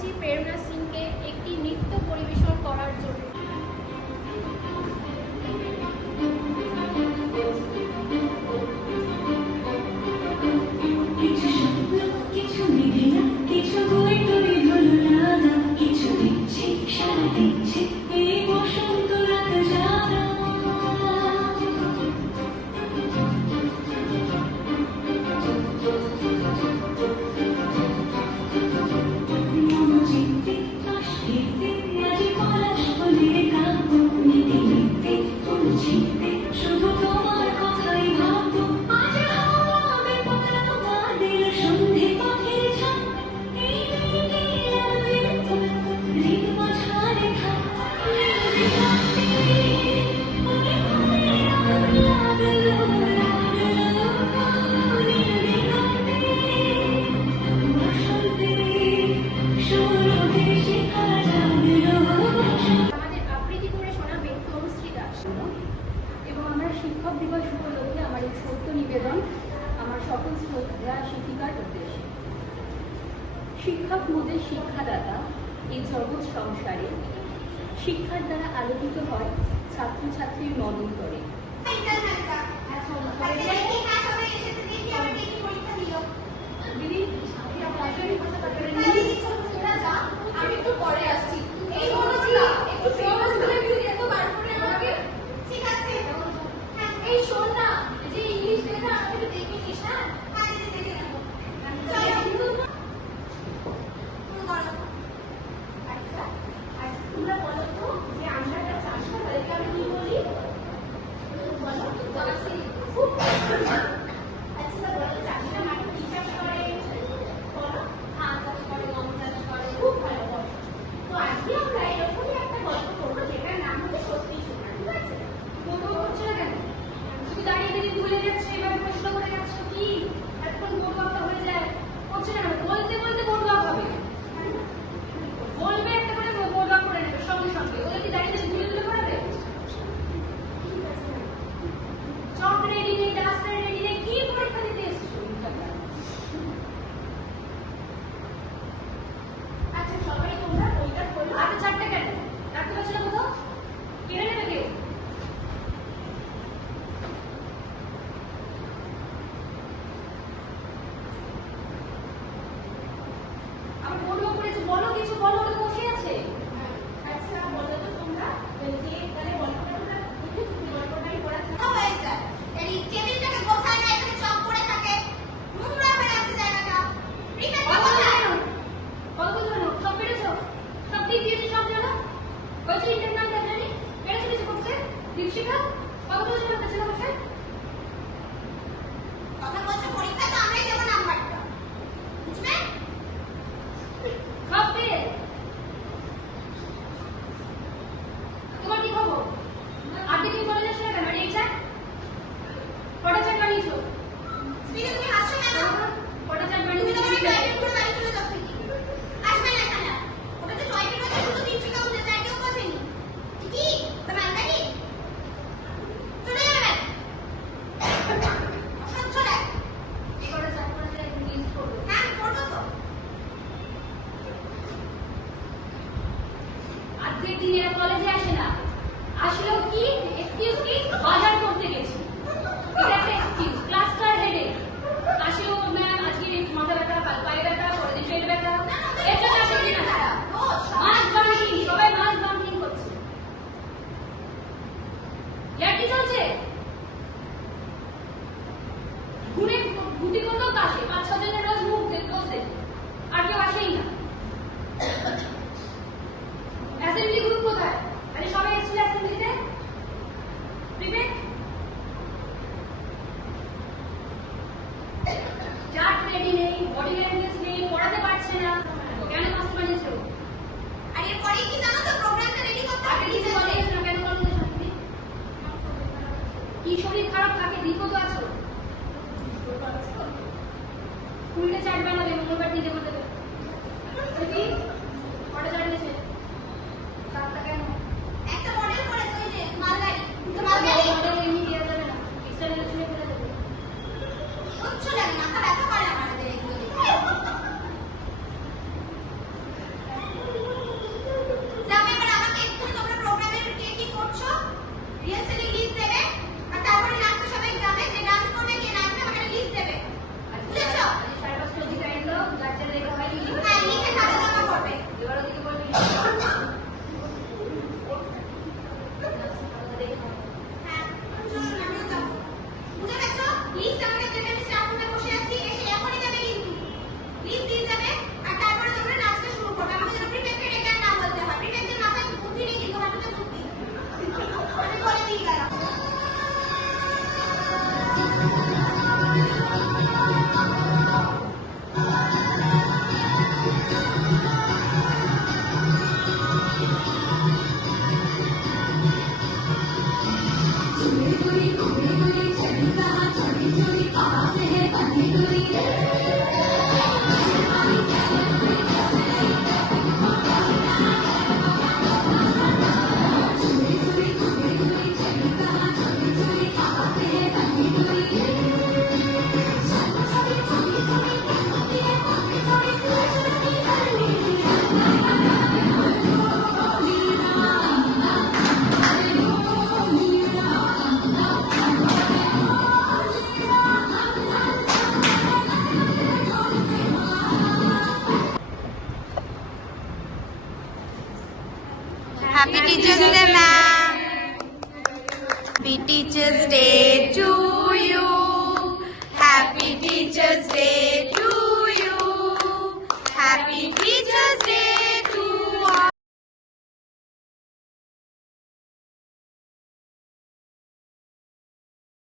করছি প্রেরণা সিংকে একটি নৃত্য পরিবেশন করার জন্য। এবং আমার শিক্ষক দিবস উপলক্ষে আমার এই ছোট্ট নিবেদন আমার সকল শ্রদ্ধা শিক্ষিকার উদ্দেশ্যে। শিক্ষক মোদের শিক্ষাদাতা এই জগৎ সংসারে, শিক্ষার দ্বারা আলোকিত হয় ছাত্রছাত্রীর মন অন্তরে। আমি একটু পরে আসছি। এই শোন না, যে ইংলিশ লেখা আমাকে দেখে নিস। হ্যাঁ, দেখে নেবো। আচ্ছা, তোমরা বলো তো যে আমরা একটা চাষ তাদেরকে আমি কি বলি? বলো চাষি। খুব আচ্ছা বলো, চাষিরা মাঠে কি চাষ করে? বলো ধান চাষ করে, গম চাষ করে। খুব ভালো বলো। তো আজকে আমরা এরকমই একটা গল্প করবো যেটার নাম হচ্ছে সত্যি শোনা। ঠিক আছে? গল্প করছো না কেন? তুমি দাঁড়িয়ে দাঁড়িয়ে ভুলে যাচ্ছ, এবার প্রশ্ন করে যাচ্ছ কি? এখন বোরবাকটা হয়ে যায়। করছে না, বলতে বলতে বোরবাক হবে। বলবে একটা করে বোরবাক করে নেবে সঙ্গে সঙ্গে। ওদের কি দাঁড়িয়ে দাঁড়িয়ে ভুলে দিতে পারবে? চক রেডি নেই, ডাস্টার রেডি নেই, কি পরীক্ষা দিতে এসেছো? আচ্ছা সবাই তোমরা বইটা খোলো। আচ্ছা চারটে কেন রাখতে পারছো না? কোথাও কেড়ে নেবে কেউ? বলো কিছু বলো, ওটা বসে আছে। আচ্ছা বলো তো তোমরা যে তাহলে গল্পটা গল্পটাই পড়া হয়ে যায়। এই টেবিলটাকে গোছায় না, এখানে চক পড়ে থাকে, নোংরা হয়ে আছে জায়গাটা। কত জানো সব পেরেছো? সব ঠিক দিয়েছো? সব জানো? বলছি ইন্টার নাম জানি পেরেছো? কিছু করছে দীপশিখা কত জানো কাছে বসে কথা বলছো? পরীক্ষা তো আমরাই দেবো নাম্বারটা, বুঝবে? তোমার কি খবর? আজকে কি বলে যাচ্ছে না কেন? রেখা কটা চাট বানিয়েছো? তুমি হাসছো কেন? কটা চাট বানিয়েছো? তুমি তো টয়লেট করে বাড়ি চলে যাচ্ছ কি? আসবে না এখানে। ওটা তো টয়লেট হচ্ছে, শুধু দীপশিখা বলে যায়, কেউ বসেনি। কি তোমার আন্দাজি? চলে যাবে অসহ্য লাগে। এই কটা চাট করে লিস্ট করবো। হ্যাঁ করবো তো। আজকের দিনে কলেজে আসে না, আসলেও কি এক্সকিউজ কি? বাজার করতে গেছি, এটা একটা এক্সকিউজ। ক্লাসটার হেডে আসলেও ম্যাম আজকে মাথা ব্যথা, পায়ে ব্যথা, পরের দিন পেট ব্যথা, এর জন্য আসলে না। মাস বাঙ্কিং, সবাই মাস বাঙ্কিং করছে। ইয়ার্কি চলছে। ঘুরে গুটি করতেও আসে 5-6 জনের রোজ মুখ দেখতে, আর কেউ আসেই না। অ্যাসেম্বলি গ্রুপ কোথায়? আরে সবাই এসেছিল অ্যাসেম্বলিতে। প্রিফেক্ট চার্ট রেডি নেই, বডি ল্যাঙ্গুয়েজ নেই, পড়াতে পারছে না, কেন মাস্টার বানিয়েছো? আর এরপরে কি জানো তো প্রোগ্রামটা রেডি করতে হবে। কিছু বলে না কেন? বলো শান্তি। কি শরীর খারাপ থাকে? বিপদ আছো? স্কুলে চার্ট বানাবে, মঙ্গলবার দিন জমা দেবে। কি কটা চার্ট দিয়েছে? চারটা কেন? একটা মডেল করেছে, ওই যে মালগাড়ি। মডেল এমনি দেওয়া যাবে না, এক্সটার্নাল ছুঁয়ে ফেলে দেবে। সহ্য লাগে, মাথা ব্যথা করে আমাদের এগুলো দেখে। Teachers day ma'am